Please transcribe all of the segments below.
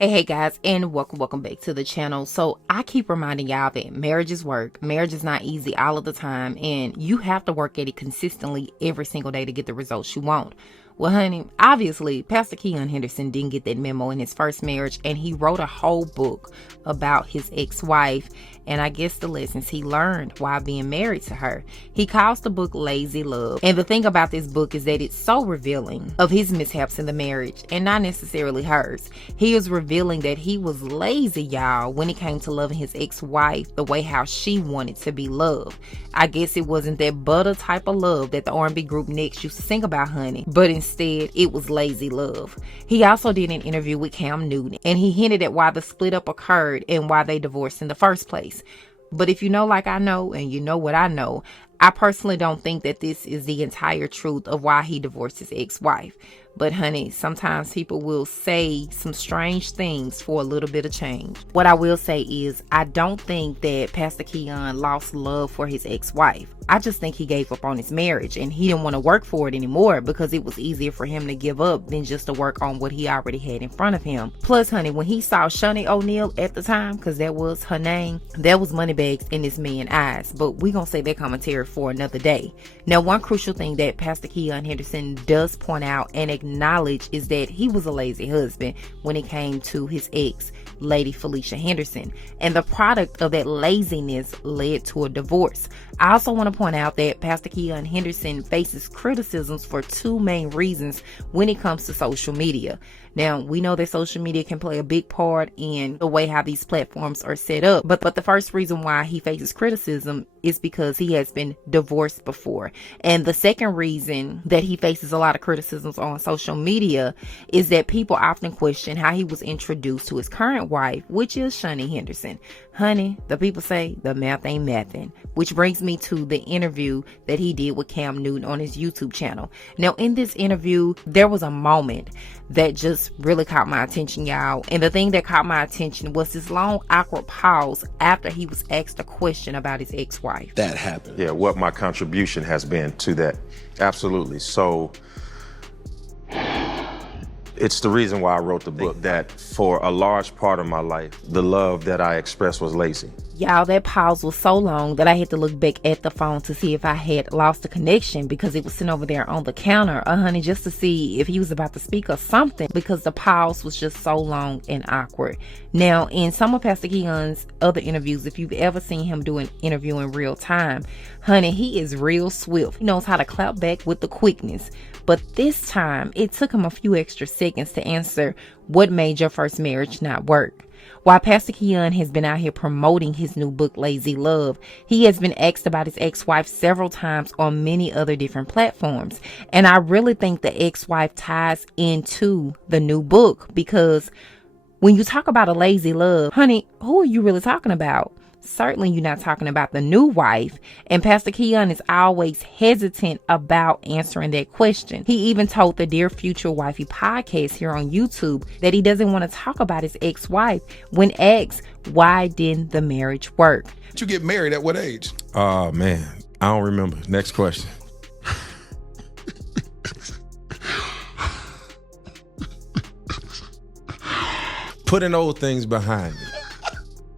Hey guys, and welcome back to the channel. So I keep reminding y'all that marriage is work. Marriage is not easy all of the time, and you have to work at it consistently every single day to get the results you want. Well, honey, obviously, Pastor Keion Henderson didn't get that memo in his first marriage, and he wrote a whole book about his ex-wife and I guess the lessons he learned while being married to her. He calls the book Lazy Love. And the thing about this book is that it's so revealing of his mishaps in the marriage and not necessarily hers. He is revealing that he was lazy, y'all, when it came to loving his ex-wife the way how she wanted to be loved. I guess it wasn't that butta type of love that the R&B group Next used to sing about, honey, but instead it was lazy love. He also did an interview with Cam Newton, and he hinted at why the split up occurred and why they divorced in the first place. But if you know like I know, and you know what I know, I personally don't think that this is the entire truth of why he divorced his ex-wife. But honey, sometimes people will say some strange things for a little bit of change. What I will say is I don't think that Pastor Keion lost love for his ex-wife. I just think he gave up on his marriage and he didn't want to work for it anymore because it was easier for him to give up than just to work on what he already had in front of him. Plus, honey, when he saw Shunnie O'Neal at the time, because that was her name, there was moneybags in this man's eyes. But we gonna say that commentary for another day. Now, one crucial thing that Pastor Keion Henderson does point out and acknowledge is that he was a lazy husband when it came to his ex, Lady Felicia Henderson, and the product of that laziness led to a divorce. I also want to point out that Pastor Keion Henderson faces criticisms for two main reasons when it comes to social media. Now, we know that social media can play a big part in the way how these platforms are set up, but the first reason why he faces criticism is because he has been divorced before. And the second reason that he faces a lot of criticisms on social media is that people often question how he was introduced to his current wife, which is Shunnie Henderson. Honey, the people say the math ain't mathin', which brings me to the interview that he did with Cam Newton on his YouTube channel. Now, in this interview, there was a moment that just really caught my attention, y'all. And the thing that caught my attention was this long, awkward pause after he was asked a question about his ex-wife. That happened. Yeah, what my contribution has been to that. Absolutely. So it's the reason why I wrote the book, that for a large part of my life, the love that I expressed was lazy. Y'all, that pause was so long that I had to look back at the phone to see if I had lost the connection because it was sitting over there on the counter, honey, just to see if he was about to speak or something because the pause was just so long and awkward. Now, in some of Pastor Keion's other interviews, if you've ever seen him do an interview in real time, honey, he is real swift. He knows how to clap back with the quickness. But this time, it took him a few extra seconds to answer what made your first marriage not work. While Pastor Keion has been out here promoting his new book, Lazy Love, he has been asked about his ex-wife several times on many other different platforms. And I really think the ex-wife ties into the new book because when you talk about a lazy love, honey, who are you really talking about? Certainly you're not talking about the new wife, and Pastor Keion is always hesitant about answering that question. He even told the Dear Future Wifey podcast here on YouTube that he doesn't want to talk about his ex-wife when asked why didn't the marriage work. Did you get married at what age? Oh, man. I don't remember. Next question. Putting old things behind me.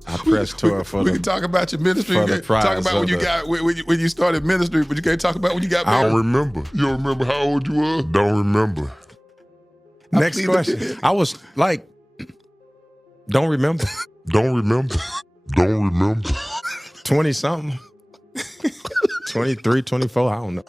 I pressed toward for we can talk about your ministry. You can talk about when you started ministry, but you can't talk about when you got married. I don't remember. You don't remember how old you were? Don't remember. Next question. I was like, don't remember. Don't remember. Don't remember. 20-something. 23, 24, I don't know.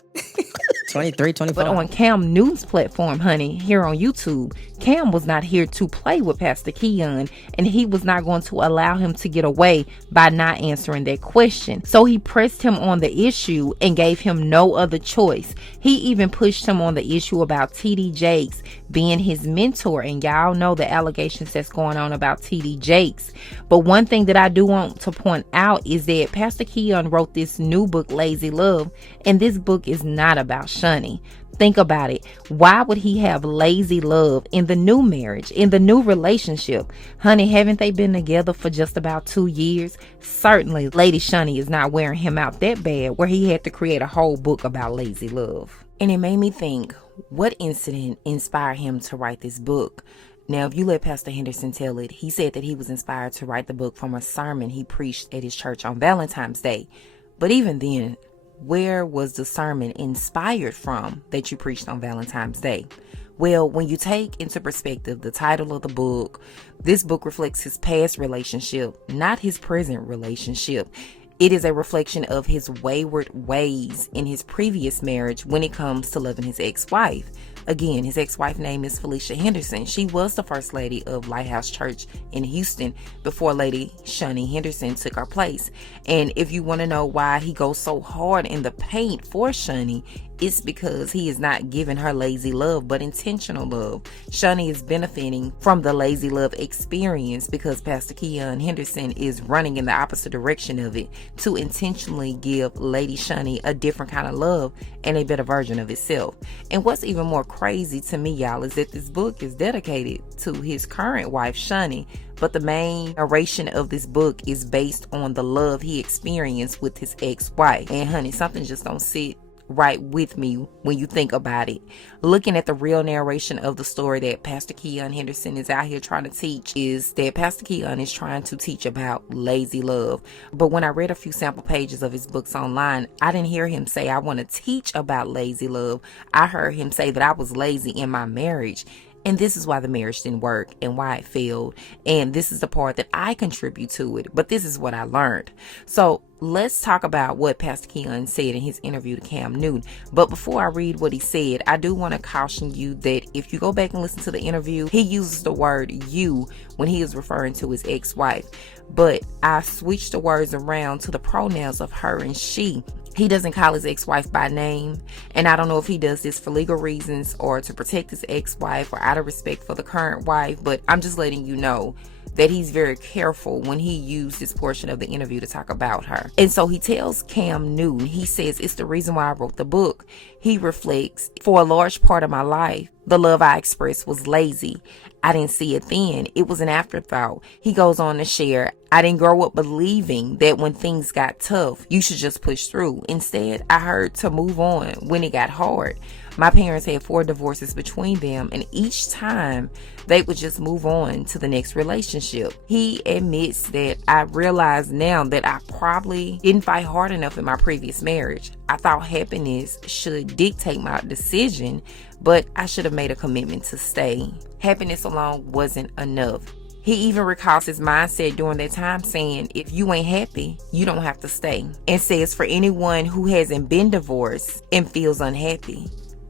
23, 24. But on Cam Newton's platform, honey, here on YouTube, Cam was not here to play with Pastor Keion, and he was not going to allow him to get away by not answering that question. So he pressed him on the issue and gave him no other choice. He even pushed him on the issue about TD Jakes being his mentor, and y'all know the allegations that's going on about TD Jakes. But one thing that I do want to point out is that Pastor Keion wrote this new book, Lazy Love, and this book is not about Shunnie. Think about it. Why would he have lazy love in the new marriage, in the new relationship? Honey, haven't they been together for just about 2 years? Certainly, Lady Shunnie is not wearing him out that bad where he had to create a whole book about lazy love. And it made me think, what incident inspired him to write this book? Now, if you let Pastor Henderson tell it, he said that he was inspired to write the book from a sermon he preached at his church on Valentine's Day. But even then, where was the sermon inspired from that you preached on Valentine's Day? Well, when you take into perspective the title of the book, this book reflects his past relationship, not his present relationship. It is a reflection of his wayward ways in his previous marriage when it comes to loving his ex-wife. Again, his ex-wife name is Felicia Henderson. She was the first lady of Lighthouse Church in Houston before Lady Hunnie Henderson took her place. And if you want to know why he goes so hard in the paint for Hunnie, it's because he is not giving her lazy love, but intentional love. Hunnie is benefiting from the lazy love experience because Pastor Keion Henderson is running in the opposite direction of it to intentionally give Lady Hunnie a different kind of love and a better version of itself. And what's even more crazy to me, y'all, is that this book is dedicated to his current wife, Hunnie, but the main narration of this book is based on the love he experienced with his ex-wife. And honey, something just don't sit right with me when you think about it. Looking at the real narration of the story that Pastor Keion Henderson is out here trying to teach is that Pastor Keion is trying to teach about lazy love. But when I read a few sample pages of his books online, I didn't hear him say I want to teach about lazy love. I heard him say that I was lazy in my marriage. And this is why the marriage didn't work and why it failed. And this is the part that I contribute to it. But this is what I learned. So let's talk about what Pastor Keion said in his interview to Cam Newton. But before I read what he said, I do want to caution you that if you go back and listen to the interview, he uses the word you when he is referring to his ex-wife. But I switched the words around to the pronouns of her and she. He doesn't call his ex-wife by name, and I don't know if he does this for legal reasons or to protect his ex-wife or out of respect for the current wife, but I'm just letting you know that he's very careful when he used this portion of the interview to talk about her. And so he tells Cam Newton, he says, it's the reason why I wrote the book. He reflects, for a large part of my life, the love I expressed was lazy. I didn't see it then. It was an afterthought. He goes on to share, I didn't grow up believing that when things got tough, you should just push through. Instead, I heard to move on when it got hard. My parents had 4 divorces between them, and each time they would just move on to the next relationship. He admits that I realize now that I probably didn't fight hard enough in my previous marriage. I thought happiness should dictate my decision, but I should have made a commitment to stay. Happiness alone wasn't enough. He even recalls his mindset during that time saying, if you ain't happy, you don't have to stay. And says for anyone who hasn't been divorced and feels unhappy,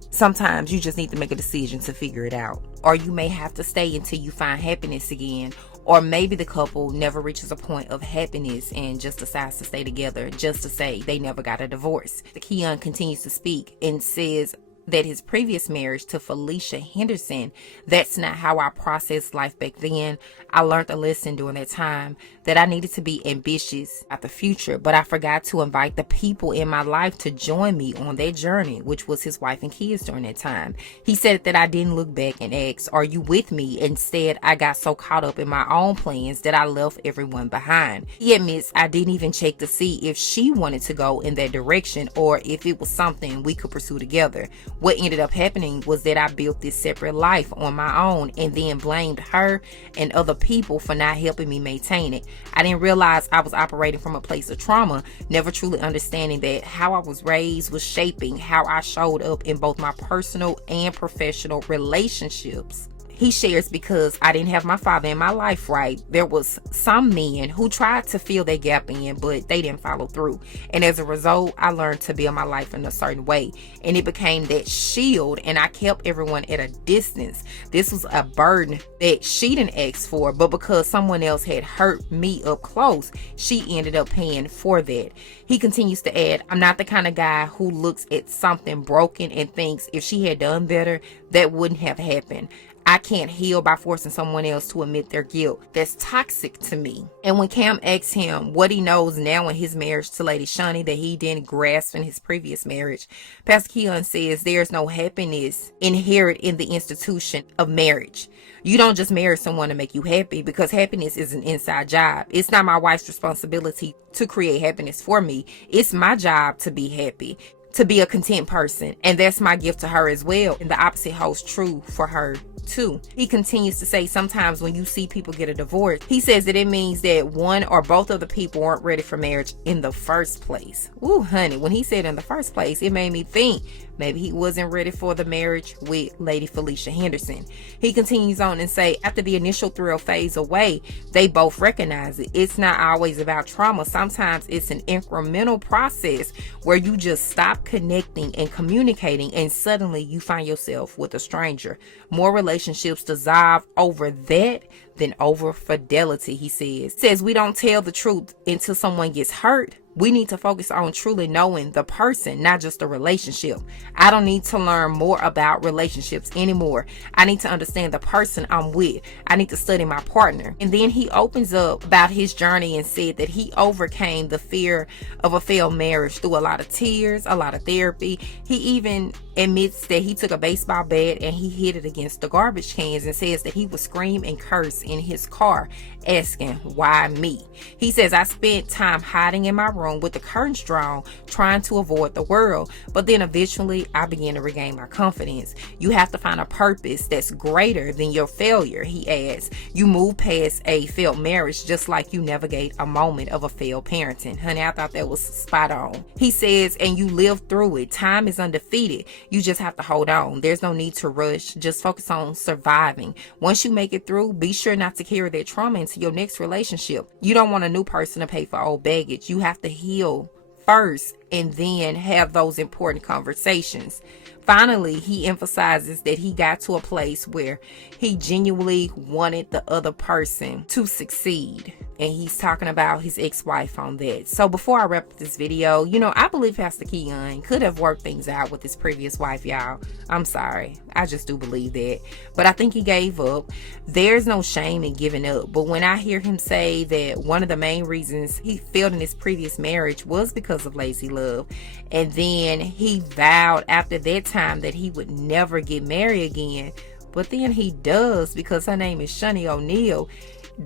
sometimes you just need to make a decision to figure it out. Or you may have to stay until you find happiness again. Or maybe the couple never reaches a point of happiness and just decides to stay together just to say they never got a divorce. The Keion continues to speak and says that his previous marriage to Felicia Henderson, that's not how I processed life back then. I learned a lesson during that time that I needed to be ambitious about the future, but I forgot to invite the people in my life to join me on that journey, which was his wife and kids during that time. He said that I didn't look back and ask, are you with me? Instead, I got so caught up in my own plans that I left everyone behind. He admits I didn't even check to see if she wanted to go in that direction or if it was something we could pursue together. What ended up happening was that I built this separate life on my own and then blamed her and other people for not helping me maintain it. I didn't realize I was operating from a place of trauma, never truly understanding that how I was raised was shaping how I showed up in both my personal and professional relationships. He shares, because I didn't have my father in my life right, there was some men who tried to fill that gap in, but they didn't follow through. And as a result, I learned to build my life in a certain way. And it became that shield, and I kept everyone at a distance. This was a burden that she didn't ask for, but because someone else had hurt me up close, she ended up paying for that. He continues to add, I'm not the kind of guy who looks at something broken and thinks if she had done better, that wouldn't have happened. I can't heal by forcing someone else to admit their guilt. That's toxic to me. And when Cam asks him what he knows now in his marriage to Lady Hunnie that he didn't grasp in his previous marriage, Pastor Keion says there's no happiness inherent in the institution of marriage. You don't just marry someone to make you happy, because happiness is an inside job. It's not my wife's responsibility to create happiness for me. It's my job to be happy. to be a content person, and that's my gift to her as well. And the opposite holds true for her too. He continues to say, sometimes when you see people get a divorce, he says that it means that one or both of the people weren't ready for marriage in the first place. Ooh, honey, when he said in the first place, it made me think maybe he wasn't ready for the marriage with Lady Felicia Henderson. He continues on and say, after the initial thrill fades away, they both recognize it. It's not always about trauma. Sometimes it's an incremental process where you just stop connecting and communicating, and suddenly you find yourself with a stranger. More relationships dissolve over that than over fidelity, he says. We don't tell the truth until someone gets hurt. We need to focus on truly knowing the person, not just the relationship. I don't need to learn more about relationships anymore. I need to understand the person I'm with. I need to study my partner. And then he opens up about his journey and said that he overcame the fear of a failed marriage through a lot of tears, a lot of therapy. He even admits that he took a baseball bat and he hit it against the garbage cans, and says that he would scream and curse in his car, asking, why me? He says, I spent time hiding in my room with the curtains drawn, trying to avoid the world, but then eventually I began to regain my confidence. You have to find a purpose that's greater than your failure, he adds. You move past a failed marriage just like you navigate a moment of a failed parenting. Honey, I thought that was spot on. He says, and you live through it. Time is undefeated. You just have to hold on. There's no need to rush. Just focus on surviving. Once you make it through, be sure not to carry that trauma into your next relationship. You don't want a new person to pay for old baggage. You have to heal first and then have those important conversations. Finally, he emphasizes that he got to a place where he genuinely wanted the other person to succeed. And he's talking about his ex-wife on that. So before I wrap up this video, I believe Pastor Keion could have worked things out with his previous wife, y'all. I'm sorry. I just do believe that. But I think he gave up. There's no shame in giving up. But when I hear him say that one of the main reasons he failed in his previous marriage was because of lazy love, and then he vowed after that time that he would never get married again, but then he does because her name is Shunny O'Neal,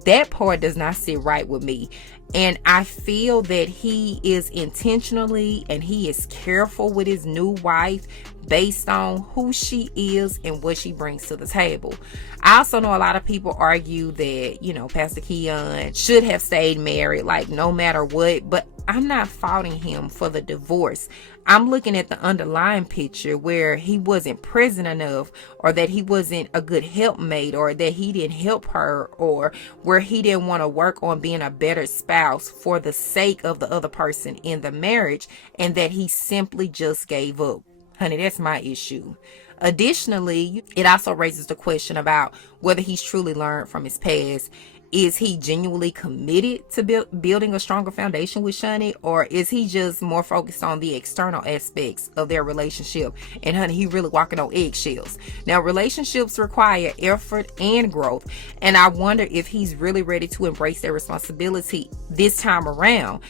that part does not sit right with me. And I feel that he is intentionally and he is careful with his new wife based on who she is and what she brings to the table. I also know a lot of people argue that, Pastor Keion should have stayed married, like no matter what, but I'm not faulting him for the divorce. I'm looking at the underlying picture where he wasn't present enough, or that he wasn't a good helpmate, or that he didn't help her, or where he didn't want to work on being a better spouse for the sake of the other person in the marriage, and that he simply just gave up. Honey, that's my issue. Additionally, it also raises the question about whether he's truly learned from his past. Is he genuinely committed to building a stronger foundation with Shunny, or is he just more focused on the external aspects of their relationship? And honey, he really walking on eggshells. Now, relationships require effort and growth, and I wonder if he's really ready to embrace their responsibility this time around.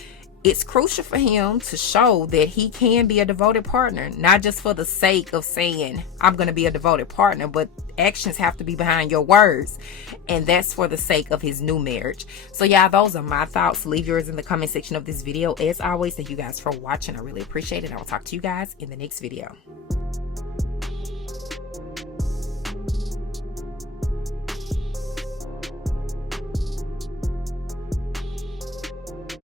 It's crucial for him to show that he can be a devoted partner, not just for the sake of saying, I'm going to be a devoted partner, but actions have to be behind your words. And that's for the sake of his new marriage. So yeah, those are my thoughts. Leave yours in the comment section of this video. As always, thank you guys for watching. I really appreciate it. I will talk to you guys in the next video.